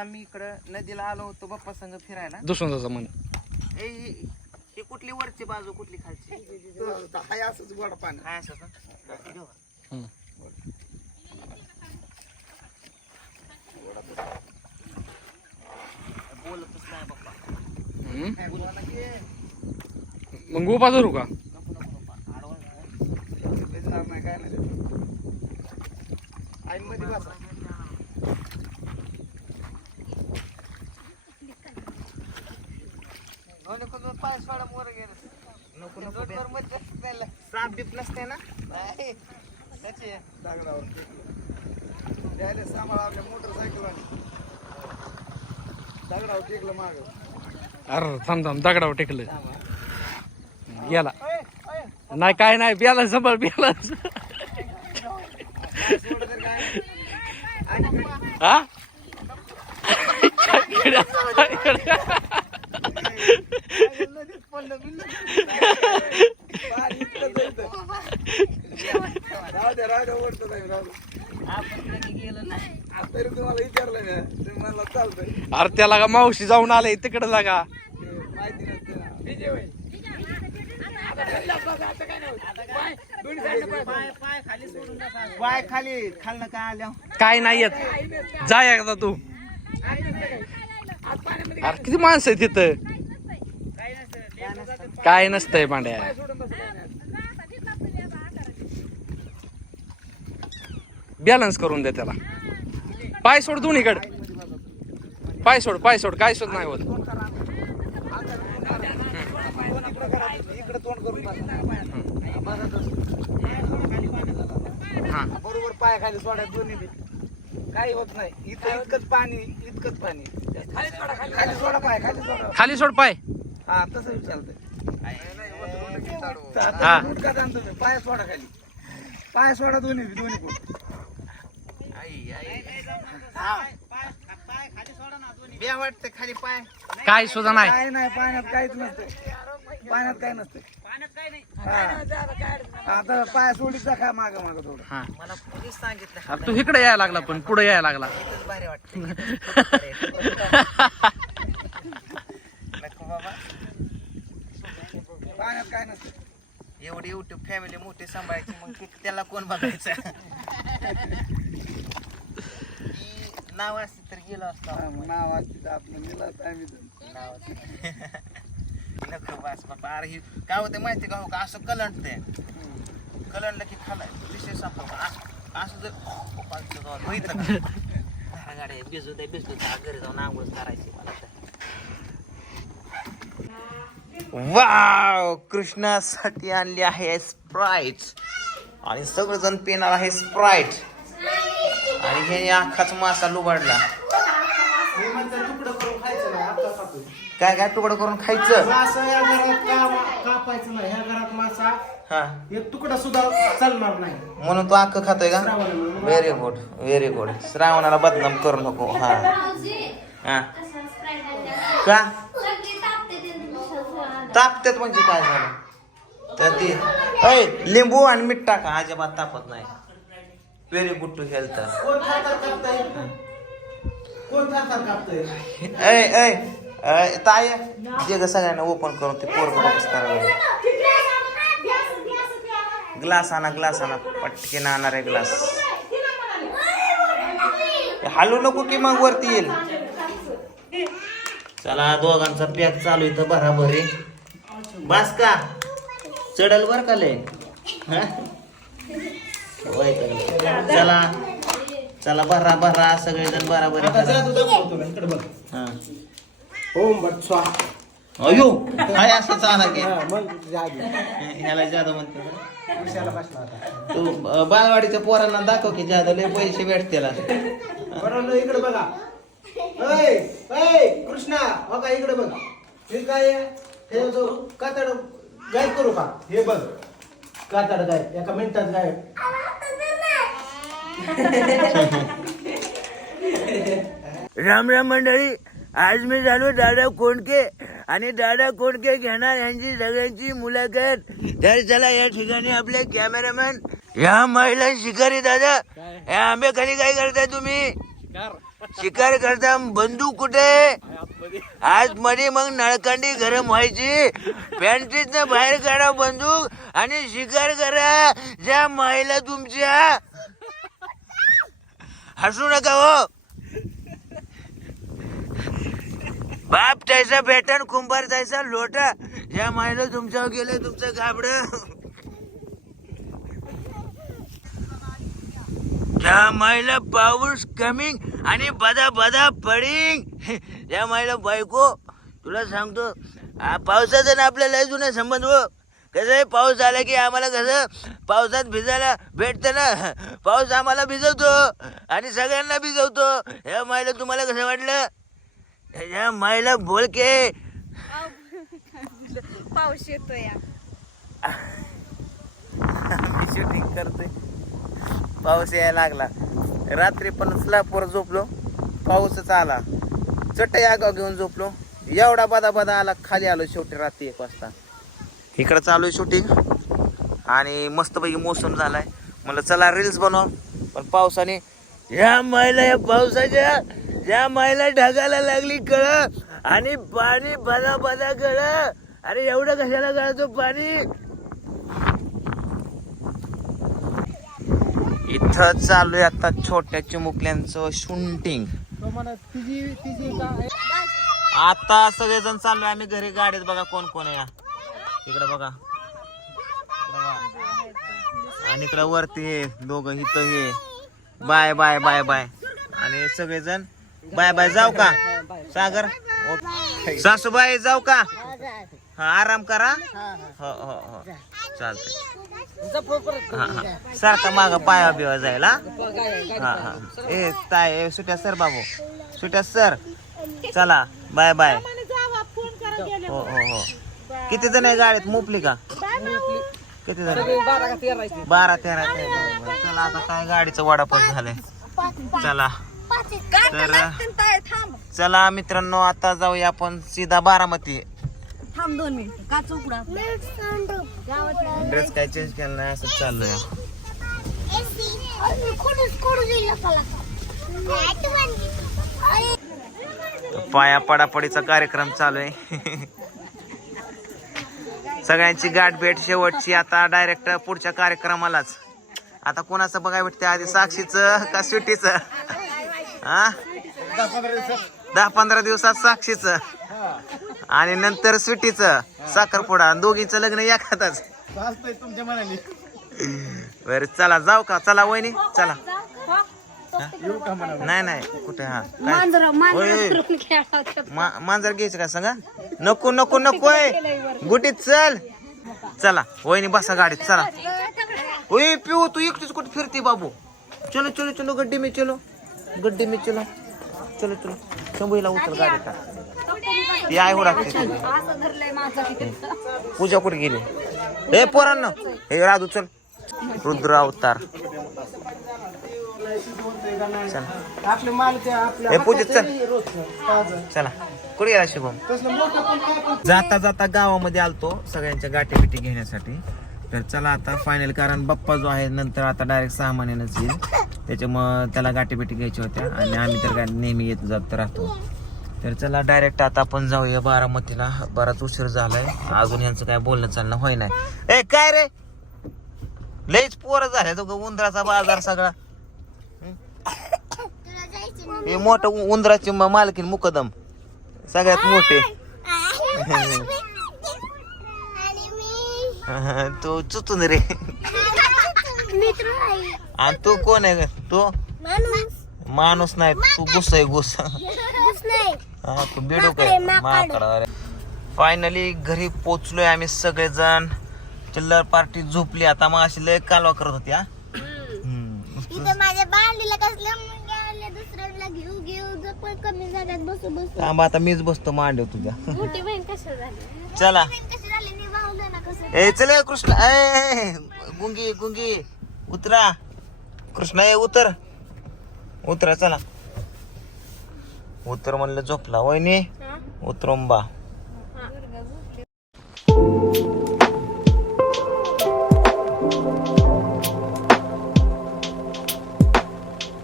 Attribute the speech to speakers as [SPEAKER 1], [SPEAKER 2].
[SPEAKER 1] आम्ही इकडं नदीला आलो होतो बाप्पा संग फिरायला.
[SPEAKER 2] दुसऱ्याचा मन
[SPEAKER 1] ए ही ही कुठली वरची बाजू कुठली खालची?
[SPEAKER 3] हाय असंच गोड पाणी
[SPEAKER 1] काय असं का?
[SPEAKER 2] हम्म.
[SPEAKER 1] बोलतच नाही बाप्पा.
[SPEAKER 2] मग गोपा धरू का
[SPEAKER 1] नको नको बाप्पा. आडवं
[SPEAKER 3] नाही काय नाही. आईन मध्ये बसा.
[SPEAKER 1] पाय सोडा मोर गेलं. नको नको मध्ये त्याला साप बीप नसते ना? नाही त्याची.
[SPEAKER 3] दगडावर. द्यायला सांभाळा आपल्या मोटरसायकल दगडावर टेकलं माग.
[SPEAKER 2] अरे थांब थांब दगडावर टेकलं गेला. नाही काय नाही बियाला सांभाळ बियाला हा? अरे त्याला का मावशी जाऊन आले? तिकडे लागा
[SPEAKER 1] काय आल्या?
[SPEAKER 2] काय नाही येत. जा एकदा तू. अरे किती माणसं आहे तिथं काय नसतंय पांड्या बॅलन्स करून दे त्याला. पाय सोड दोन्हीकडे. पाय सोड पाय सोड काय सोड नाही होत.
[SPEAKER 3] इकडे तोंड करून बसा.
[SPEAKER 2] हा.
[SPEAKER 3] बरोबर पाय खाली सोडा दोन्ही काही होत नाही. इथं इतकंच पाणी इतकंच पाणी. खाली सोडा पाय खाली सोडा.
[SPEAKER 2] खाली सोड पाय.
[SPEAKER 3] हा तसं विचारतंय.
[SPEAKER 2] हा.
[SPEAKER 3] गुटखा जाणतो मी पाय सोडा खाली पाय सोडा दोन्ही बी, दोन्ही पण
[SPEAKER 1] बे वाटतं खाली पाय.
[SPEAKER 2] काय सुद्धा नाही.
[SPEAKER 3] काय नाही पाण्यात काहीच नसतं. पाण्यात काय नसतं. हा. आता पाय माग माग थोडं.
[SPEAKER 2] हा.
[SPEAKER 1] मला पोलीस सांगितलं.
[SPEAKER 2] अरे तू इकडे यायला लागला पण पुढे यायला लागला.
[SPEAKER 1] भारी वाटतं. नको बाबा
[SPEAKER 3] पाण्यात काय नसतं
[SPEAKER 1] एवढी युट्यूब फॅमिली मोठी सांभाळायची मग ते- त्याला कोण बघायचं? ही नाव असते तर गेलो असतो
[SPEAKER 3] हा, मग नाव असते तर आपलं निलात आम्ही तर.
[SPEAKER 1] नाव नको बस बाबा अरे ही काय होते माहिती का हो? का असं कलंडते कलंडलं की खालाय विषय संपला. असं असं जर जाऊन बघितलं का? गाड्या भिजू दे भिजू दे घरी जाऊन आंघोळ करायची मला तर. वाव कृष्णासाठी आणली आहे स्प्राईट आणि सगळेजण पिणार आहे स्प्राईट आणि हे अख्खाच मासा लुबाडला.
[SPEAKER 3] हे म्हणतात तुकडं करून खायचं नाही आता खातोय
[SPEAKER 1] काय काय तुकडं करून खायचं?
[SPEAKER 3] मासा या घरात का कापायचं नाही. ह्या घरात मासा
[SPEAKER 1] हा.
[SPEAKER 3] एक तुकडा सुद्धा चालणार नाही.
[SPEAKER 1] म्हणून तू अख्खं खातोय का? व्हेरी गुड व्हेरी गुड श्रावणाला बदनाम करू नको. हा. हा. का? तापत्यात म्हणजे काय झालं? तर ती ऐ लिंबू आणि मीठ टाका अजिबात तापत नाही. व्हेरी गुड टू हेल्थ ऐ ऐ, ताय जे ग सगळ्यांना ओपन करून ते पोरग करायला ग्लास आणा ग्लास आणा. पटकेन आणणार आहे ग्लास हलू नको की मग वरती येईल. चला दोघांचा पॅक चालू इथं बराबरी बास का चढल बर का लय? हा? चला चला बरा बरा सगळेजण बराबरी.
[SPEAKER 3] ओम स्वाहा.
[SPEAKER 1] अयो काय असं चाला की? ह्याला जादू म्हणतो तू बालवाडीच्या पोरांना दाखव की जादू लय पैसे भेटतील
[SPEAKER 3] इकडे बघा. कृष्णा हो का इकडे बघ. हे काय हे कातड गाय करू का? हे बघ. कातड गाय एका मिनिटात गाय
[SPEAKER 4] राम राम मंडळी आज मी झालो दादा कोंडके आणि दादा कोंडके घेणार यांची सगळ्यांची मुलाखत. तर चला या ठिकाणी आपले कॅमेरामॅन या महिला शिकारी दादा. या आंबे खाली काय करताय तुम्ही? शिकार. करता बंदूक कुठे? आज मध्ये मग नळकांडी गरम व्हायची. पॅन्टीत बाहेर काढा बंदूक आणि शिकार करा. ज्या महिला तुमच्या हसू नका हो. बाप त्याचा भेटन कुंभार त्याचा लोटा. या महिला तुमच्यावर गेले तुमचं गाबड या महिला पाऊस कमिंग आणि बदा बदा पडिंग या महिला बायको तुला सांगतो पावसाचा ना आपल्याला लय जुना संबंध हो. कसं आहे पाऊस आला की आम्हाला कसं पावसात भिजायला भेटतं ना. पाऊस आम्हाला भिजवतो आणि सगळ्यांना भिजवतो. या महिला तुम्हाला कसं वाटलं? या महिला बोलके.
[SPEAKER 5] पाऊस येतो या
[SPEAKER 1] शूटिंग करतोय. पाऊस यायला लागला. रात्री पण स्लॅपवर झोपलो. पाऊसच आला. चटई आगाव घेऊन झोपलो. एवढा बदा बदा आला खाली आलो शेवटी रात्री एक वाजता. इकडं चालू आहे शूटिंग आणि मस्तपैकी मोसम झालाय. म्हणलं चला रील्स बनव. पण पावसाने
[SPEAKER 4] या महिला या पावसाच्या या महिला ढगाला लागली कळ. आणि पाणी बदा बदा कळ. अरे एवढं कशाला गळतो पाणी?
[SPEAKER 1] इथं चालू आहे आता छोट्या चिमुकल्यांचं शूटिंग आता सगळेजण चाललोय आम्ही घरी गाडीत बघा कोण कोण आहे इकडे बघा इकडं बघा. आणि इकडे वरती हे दोघं इथं हे. Bye bye bye bye. आणि सगळेजण बाय बाय जाऊ का? सागर? सासूबाई जाऊ का? हा आराम करा. हो हो. हो चालतंय. हा हा. सारखा माग पाया बिवा जायला. हा हा ए ताय ए, सुट्या सर बाबू. सुट्या सर. चला बाय बाय. हो हो हो. किती जण आहे गाडीत? मुपली का? किती जण? बारा तेरा. चला आता काय गाडीचं वडापाव झालंय. चला. तर
[SPEAKER 5] थांब.
[SPEAKER 1] चला मित्रांनो आता जाऊया आपण सीधा बारामती.
[SPEAKER 5] थांब दोन मिनिट. काच उकडा
[SPEAKER 1] ड्रेस काय चेंज केला नाही असं चाललंय. पाया पडापडीचा कार्यक्रम चालू आहे सगळ्यांची गाठ भेट शेवटची. आता डायरेक्ट पुढच्या कार्यक्रमालाच. आता कोणाचं बघाय भेटते आधी? साक्षीचं का स्वीटीचं? हा? दहा पंधरा दिवसात साक्षीचं. आणि नंतर स्वीटीचं साखरपुडा दोघींचं लग्न एखादाच. बर चला जाऊ का? चला वहिनी चला. नाही नाही कुठे? हा काय? होय. मा- मांजर घ्यायचं का सांगा? नको नको नकोय गुटीत चल. चला वहिनी बसा गाडीत चला. ओय पिऊ तू एकटीच कुठे फिरते बाबू? चलो चलो चलो गड्डी में चलो. गड्डी में चलो. चलो चलो. शंभूला उतर गाडी का ती आहे हो लागते पूजा कुठे गेली? हे पोरांना. हे राधू चल. रुद्र अवतार. हे पूजेत चल. चला. कुठे गेला शुभम? जाता जाता गावामध्ये आलतो सगळ्यांच्या गाठी बिटी घेण्यासाठी. तर चला आता फायनल कारण बाप्पा जो आहे नंतर आता डायरेक्ट सहा महिन्यानंच येईल. त्याच्यामुळं त्याला गाठी बिटी घ्यायच्या होत्या आणि आम्ही तर काय नेहमी येत जात राहतो. तर चला डायरेक्ट आता आपण जाऊया बारामतीला. बराच उशीर झालाय. अजून यांचं काय बोलणं चालणं होय नाही. ए काय रे? लईच पोरं झाले तो उंदराचा बाजार सगळा. हे मोठं उंदराची मालकीन मुकदम. सगळ्यात मोठे. तू चुचून रे. आणि तू कोण आहे? तू? माणूस. नाही तू गुस आहे गुस हा तू माकड फायनली घरी पोचलोय आम्ही सगळेजण. चिल्लर पार्टी झोपली. आता मग अशी लय कालवा करत होती हा. हम्म.
[SPEAKER 6] इथं माझ्या बांडीला कसलं मुंग्या आल्या दुसऱ्याला घेऊ घेऊ जर पण कमी झाल्यात बसू बसू.
[SPEAKER 1] थांब आता मीच बसतो मांडव तुझ्या.
[SPEAKER 6] मोठी बहीण कसं झाली?
[SPEAKER 1] चला.
[SPEAKER 6] कशी झाली? मी वाहलं ना कसं
[SPEAKER 1] ए चल ए, कृष्ण. ए गुंगी गुंगी. उतरा. कृष्ण ए उतर. उतरा चला. उतर म्हणलं झोपला वहिनी. उतरंबा